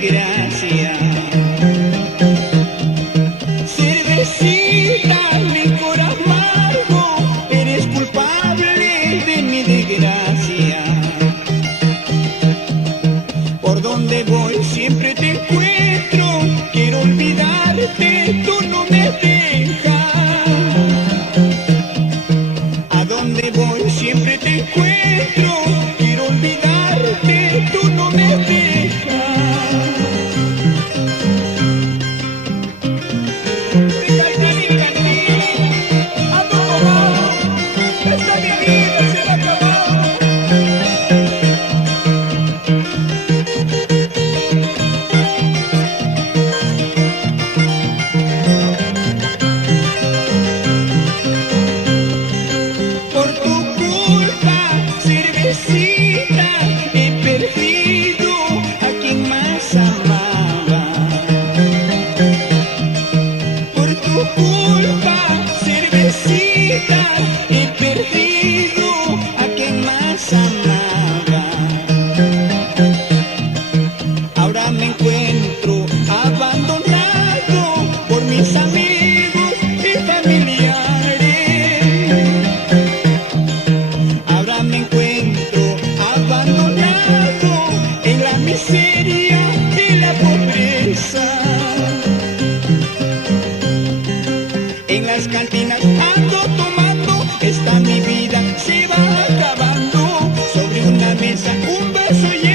desgracia. Cervecita, licor amargo, eres culpable de mi desgracia. Por donde voy siempre te encuentro, quiero olvidarte, tú no me dejas. A donde voy siempre te encuentro, quiero olvidarte, tú no me dejas. Ando tomado, esta mi vida se va a acabar. Por tu culpa, cervecita, he perdido a quien más amaba. Por tu culpa, cervecita, he perdido a quien más amaba. Ahora me encuentro abandonado por mis amigos y familiares. Ahora me encuentro abandonado en la miseria y la pobreza. En las cantinas ando tomando, esta mi vida se va acabando. Sobre una mesa un vaso y